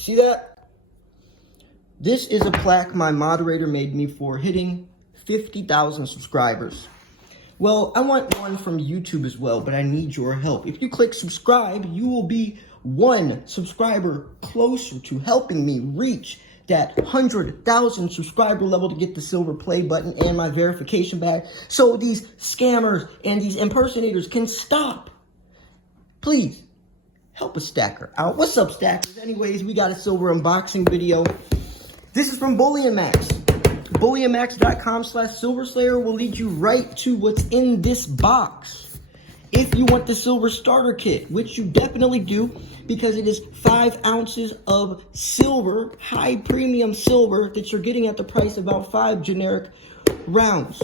See that? This is a plaque my moderator made me for hitting 50,000 subscribers. Well, I want one from YouTube as well, but I need your help. If you click subscribe, you will be one subscriber closer to helping me reach that 100,000 subscriber level to get the silver play button and my verification badge so these scammers and these impersonators can stop. Please, help a stacker out. What's up, stackers? Anyways, we got a silver unboxing video. This is from Bullion Max. BullionMax.com/SilverSlayer will lead you right to what's in this box. If you want the silver starter kit, which you definitely do, because it is 5 ounces of silver, high premium silver, that you're getting at the price of about 5 generic rounds.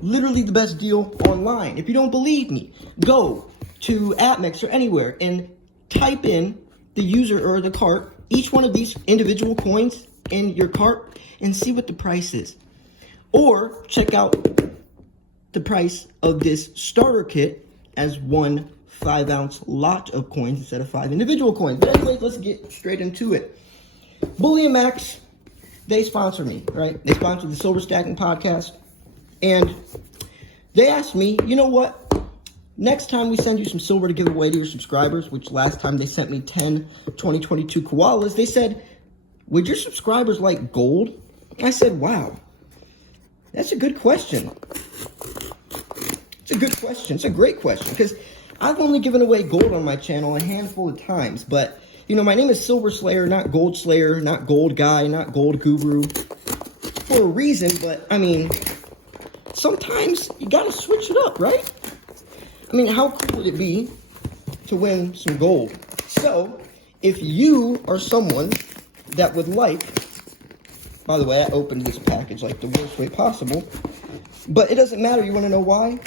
Literally the best deal online. If you don't believe me, go to AppMex or anywhere and type in the user or the cart, each one of these individual coins in your cart, and see what the price is. Or check out the price of this starter kit as one 5-ounce lot of coins instead of 5 individual coins. But anyways, let's get straight into it. Bullion Max, they sponsor me, right? They sponsor the Silver Stacking Podcast. And they asked me, you know what? Next time we send you some silver to give away to your subscribers, which last time they sent me 10 2022 koalas, they said, would your subscribers like gold? I said, wow, that's a good question. It's a good question. It's a great question, because I've only given away gold on my channel a handful of times. But, you know, my name is Silver Slayer, not Gold Slayer, not Gold Guy, not Gold Guru, for a reason. But, I mean, sometimes you got to switch it up, right? I mean, how cool would it be to win some gold? So, if you are someone that would like, by the way, I opened this package like the worst way possible, but it doesn't matter. You want to know why?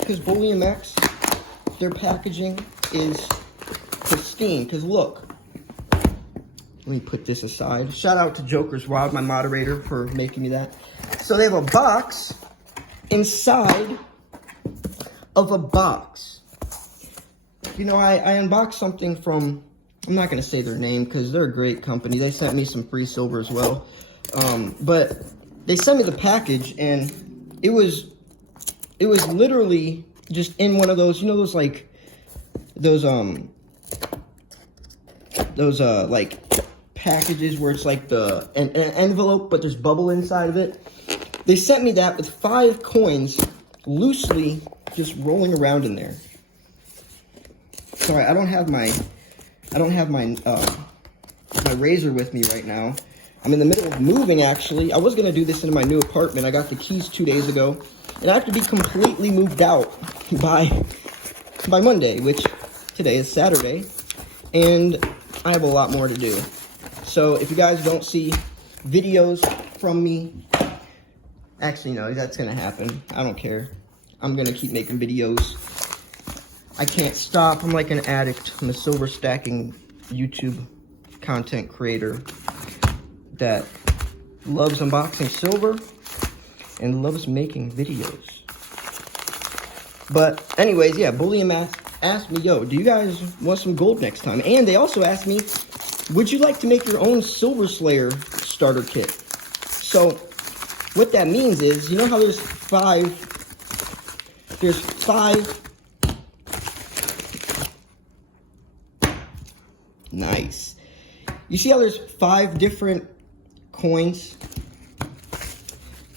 Because Bullion Max, their packaging is pristine. Because look, let me put this aside. Shout out to Joker's Rod, my moderator, for making me that. So they have a box inside of a box. You know, I unboxed something from, I'm not going to say their name because they're a great company. They sent me some free silver as well. But they sent me the package, and it was literally just in one of those, you know, those like packages where it's like an envelope, but there's bubble inside of it. They sent me that with 5 coins loosely just rolling around in there. Sorry, I don't have my razor with me right now. I'm in the middle of moving, actually. I was going to do this in my new apartment. I got the keys 2 days ago. And I have to be completely moved out by Monday, which today is Saturday. And I have a lot more to do. So if you guys don't see videos from me, actually, no, that's going to happen. I don't care. I'm going to keep making videos. I can't stop. I'm like an addict. I'm a silver stacking YouTube content creator that loves unboxing silver and loves making videos. But anyways, yeah, Bullion Max asked me, yo, do you guys want some gold next time? And they also asked me, would you like to make your own Silver Slayer starter kit? So what that means is, you know how there's five. Nice. You see how there's 5 different coins?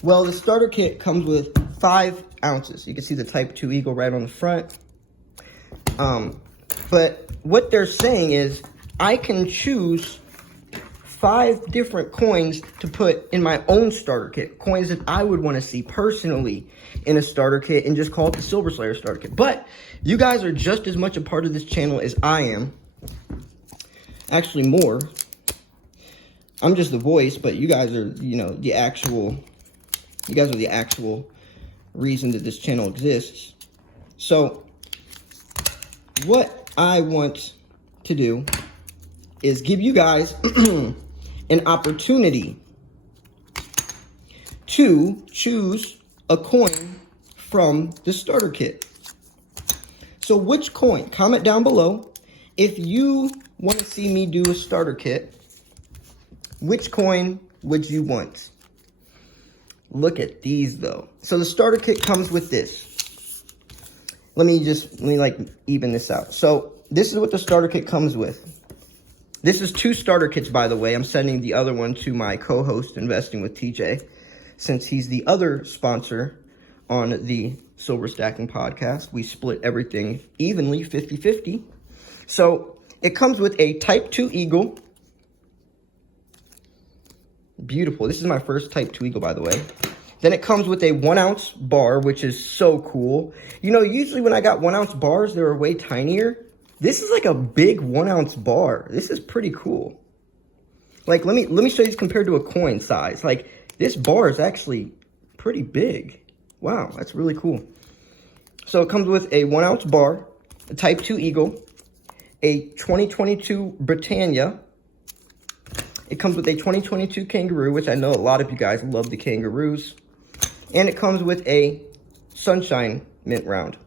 Well, the starter kit comes with 5 ounces. You can see the Type 2 Eagle right on the front. But what they're saying is I can choose 5 different coins to put in my own starter kit. Coins that I would want to see personally in a starter kit, and just call it the Silver Slayer starter kit. But you guys are just as much a part of this channel as I am. Actually, more. I'm just the voice, but you guys are, you know, the actual reason that this channel exists. So what I want to do is give you guys an opportunity to choose a coin from the starter kit. So which coin? Comment down below if you want to see me do a starter kit Which coin would you want? Look at these though. So the starter kit comes with this. Let me like even this out. So this is what the starter kit comes with. This is 2 starter kits, by the way. I'm sending the other one to my co-host, Investing with TJ, since he's the other sponsor on the Silver Stacking podcast. We split everything evenly, 50-50. So it comes with a Type 2 Eagle. Beautiful. This is my first Type 2 Eagle, by the way. Then it comes with a 1-ounce bar, which is so cool. You know, usually when I got 1-ounce bars, they were way tinier. This is like a big 1-ounce bar. This is pretty cool. Like, let me show you this compared to a coin size. Like, this bar is actually pretty big. Wow, that's really cool. So it comes with a 1-ounce bar, a Type 2 Eagle, a 2022 Britannia. It comes with a 2022 Kangaroo, which I know a lot of you guys love the Kangaroos. And it comes with a Sunshine Mint Round.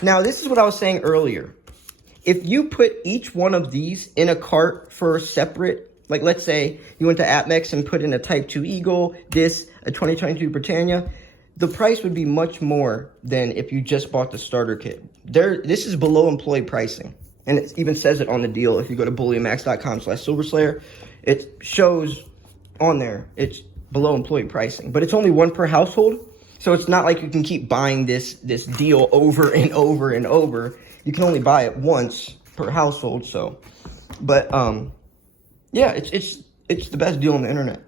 Now, this is what I was saying earlier. If you put each one of these in a cart for separate, like let's say you went to APMEX and put in a Type 2 Eagle, this, a 2022 Britannia, the price would be much more than if you just bought the starter kit. This is below employee pricing. And it even says it on the deal. If you go to bullymax.com/silverslayer, it shows on there, it's below employee pricing. But it's only 1 per household. So it's not like you can keep buying this deal over and over and over. You can only buy it once per household, so. But, yeah, it's the best deal on the internet.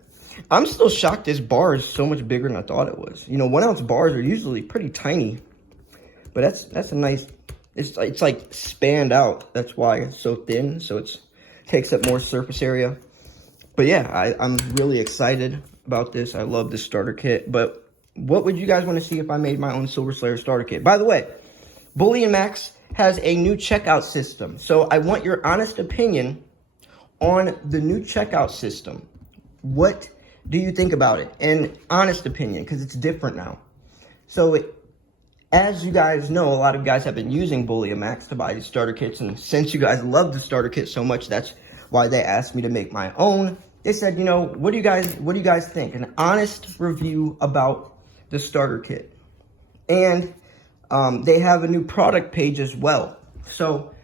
I'm still shocked this bar is so much bigger than I thought it was. You know, 1-ounce bars are usually pretty tiny. But that's a nice, it's like spanned out. That's why it's so thin, so it takes up more surface area. But yeah, I'm really excited about this. I love this starter kit. But what would you guys want to see if I made my own Silver Slayer starter kit? By the way, Bully and Max has a new checkout system. So I want your honest opinion on the new checkout system. What do you think about it? And honest opinion, because it's different now. So as you guys know, a lot of guys have been using Bully and Max to buy these starter kits. And since you guys love the starter kit so much, that's why they asked me to make my own. They said, you know, what do you guys think? An honest review about the starter kit. And they have a new product page as well. So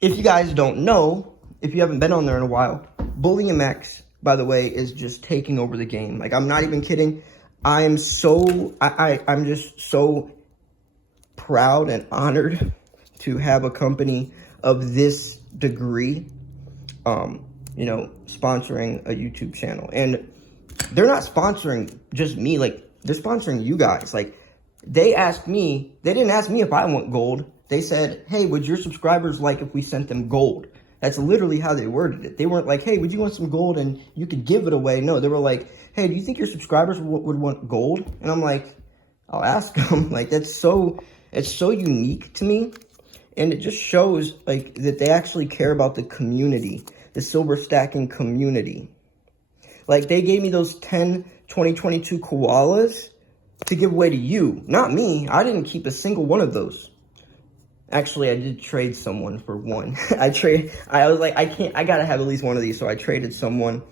if you guys don't know, if you haven't been on there in a while, Bully and Max, by the way, is just taking over the game. Like, I'm not even kidding. I'm just so proud and honored to have a company of this degree, you know, sponsoring a YouTube channel. And they're not sponsoring just me, like, they're sponsoring you guys. Like, they didn't ask me if I want gold. They said, hey, would your subscribers like if we sent them gold? That's literally how they worded it. They weren't like, hey, would you want some gold and you could give it away? No, they were like, hey, do you think your subscribers would want gold? And I'm like, I'll ask them. Like, it's so unique to me. And it just shows, like, that they actually care about the community, the silver stacking community. Like, they gave me those 10 2022 koalas to give away to you, not me. I didn't keep a single one of those. Actually, I did trade someone for one. I was like, I gotta have at least one of these, so I traded someone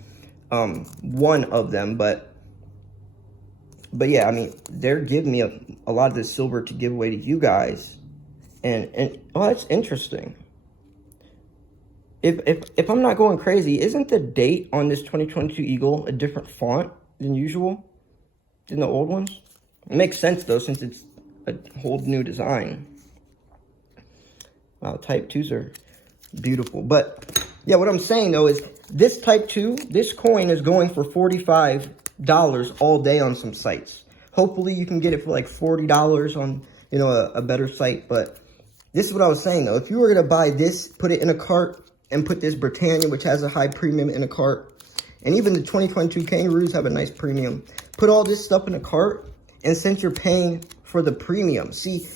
one of them, but yeah, I mean, they're giving me a lot of this silver to give away to you guys, and oh, that's interesting. If I'm not going crazy, isn't the date on this 2022 Eagle a different font than usual, than the old ones? It makes sense, though, since it's a whole new design. Wow, Type 2s are beautiful. But, yeah, what I'm saying, though, is this Type 2, this coin is going for $45 all day on some sites. Hopefully, you can get it for, like, $40 on, you know, a better site. But this is what I was saying, though. If you were going to buy this, put it in a cart, and put this Britannia, which has a high premium, in a cart, and even the 2022 Kangaroos have a nice premium. Put all this stuff in a cart, and since you're paying for the premium, see,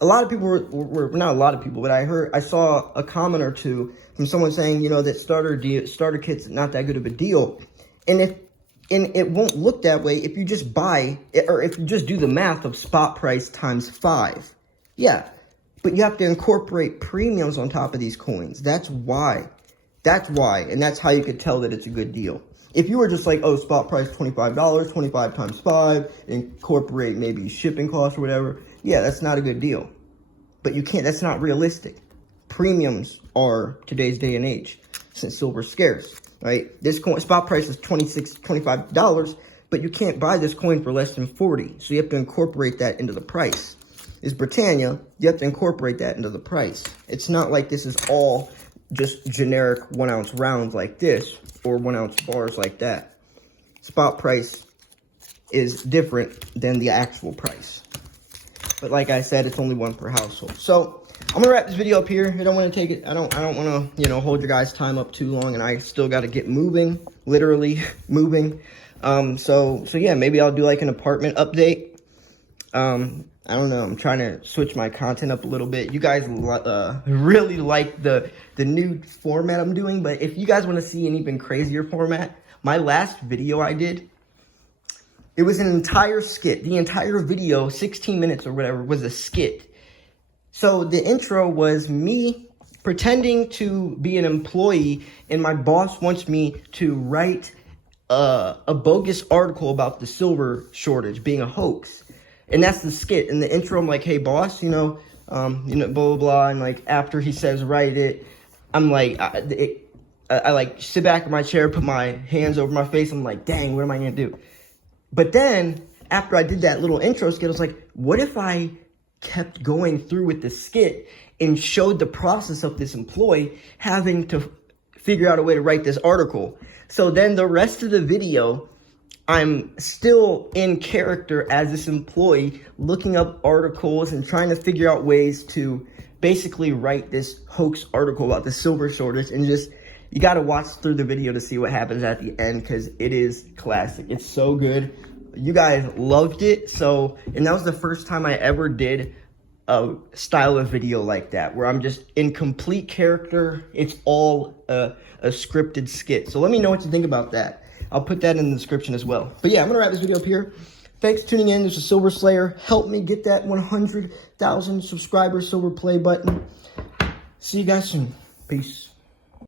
a lot of people were not a lot of people, but I saw a comment or two from someone saying, you know, that starter kit's not that good of a deal, and it won't look that way if you just buy it, or if you just do the math of spot price times 5. Yeah, but you have to incorporate premiums on top of these coins. That's why, and that's how you could tell that it's a good deal. If you were just like, oh, spot price $25, 25 times 5, incorporate maybe shipping costs or whatever, yeah, that's not a good deal. But you can't, that's not realistic. Premiums are today's day and age, since silver's scarce, right? This coin, spot price is $25, but you can't buy this coin for less than 40. So you have to incorporate that into the price. Is Britannia, you have to incorporate that into the price. It's not like this is all just generic 1 ounce rounds like this, or 1 ounce bars like that. Spot price is different than the actual price. But like I said, it's only one per household. So I'm gonna wrap this video up here. I don't want to take it. I don't want to, you know, hold your guys' time up too long, and I still got to get moving, literally moving. So yeah, maybe I'll do like an apartment update. I don't know. I'm trying to switch my content up a little bit. You guys really like the new format I'm doing, but if you guys want to see an even crazier format, my last video I did, it was an entire skit. The entire video, 16 minutes or whatever, was a skit. So the intro was me pretending to be an employee, and my boss wants me to write a bogus article about the silver shortage being a hoax. And that's the skit. In the intro, I'm like, hey, boss, you know, blah, blah, blah. And, like, after he says write it, I'm like, I like, sit back in my chair, put my hands over my face. I'm like, dang, what am I going to do? But then, after I did that little intro skit, I was like, what if I kept going through with the skit and showed the process of this employee having to figure out a way to write this article? So then the rest of the video, I'm still in character as this employee, looking up articles and trying to figure out ways to basically write this hoax article about the silver shortage. And just, you got to watch through the video to see what happens at the end, because it is classic. It's so good. You guys loved it. So, and that was the first time I ever did a style of video like that, where I'm just in complete character. It's all a scripted skit. So let me know what you think about that. I'll put that in the description as well. But yeah, I'm going to wrap this video up here. Thanks for tuning in. This is Silver Slayer. Help me get that 100,000 subscriber silver play button. See you guys soon. Peace.